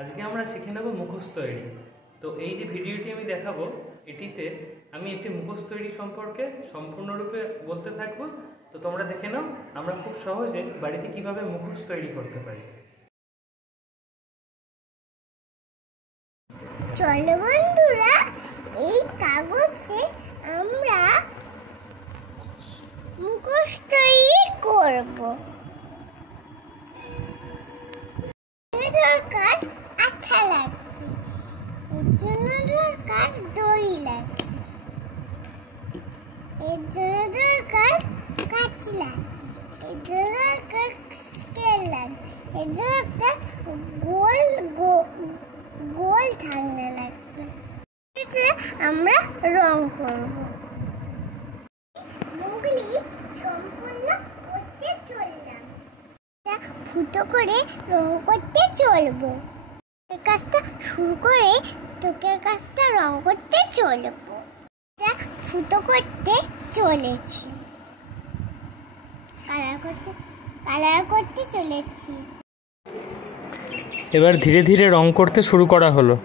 আজকে আমরা শিখে নেব মুখোশ তৈরি। তো এই যে ভিডিওটি আমি দেখাবো, এটিতে আমি একটি মুখোশ তৈরি সম্পর্কে সম্পূর্ণরূপে বলতে থাকবো। তো তোমরা দেখে নাও আমরা খুব সহজে বাড়িতে কিভাবে মুখোশ তৈরি করতে পারি। চলো বন্ধুরা, এই কাগজে আমরা মুখোশ তৈরি করব। দরকার আঠা লাগবে, এর জন্য দরকার দড়ি লাগবে, এর জন্য দরকার কাঁচি লাগবে, এর জন্য দরকার স্কেল লাগবে, এর জন্য একটা গোল ঢাকনা লাগবে। আমরা রং করব। মুগলি সম্পূর্ণ করতে চললাম, ফুটো করে রং করতে চলবো। কাজটা শুরু করে ত্বকের কাজটা রং করতে চলবো। ফুটো করতে চলেছি, কালার করতে চলেছি। এবার ধীরে ধীরে রং করতে শুরু করা হলো।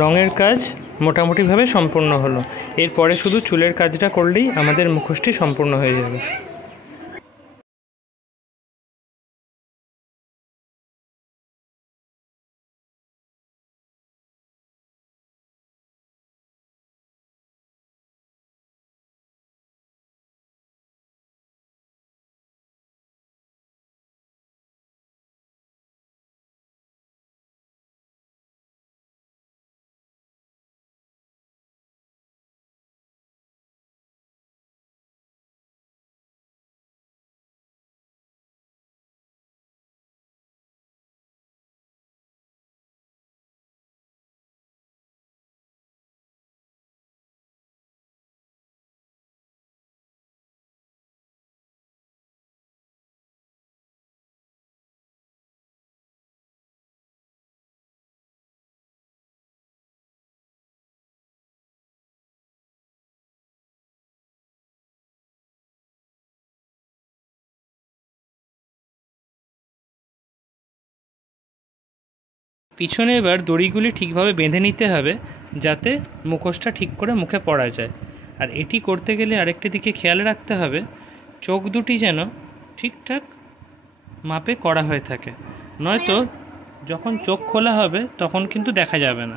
রঙের কাজ মোটামুটিভাবে সম্পূর্ণ হলো। এরপরে শুধু চুলের কাজটা করলেই আমাদের মুখোশটি সম্পূর্ণ হয়ে যাবে। পিছনে এবার দড়িগুলি ঠিকভাবে বেঁধে নিতে হবে, যাতে মুখোশটা ঠিক করে মুখে পরা যায়। আর এটি করতে গেলে আরেকটি দিকে খেয়াল রাখতে হবে, চোখ দুটি যেন ঠিকঠাক মাপে করা হয়ে থাকে, নয়তো যখন চোখ খোলা হবে তখন কিন্তু দেখা যাবে না।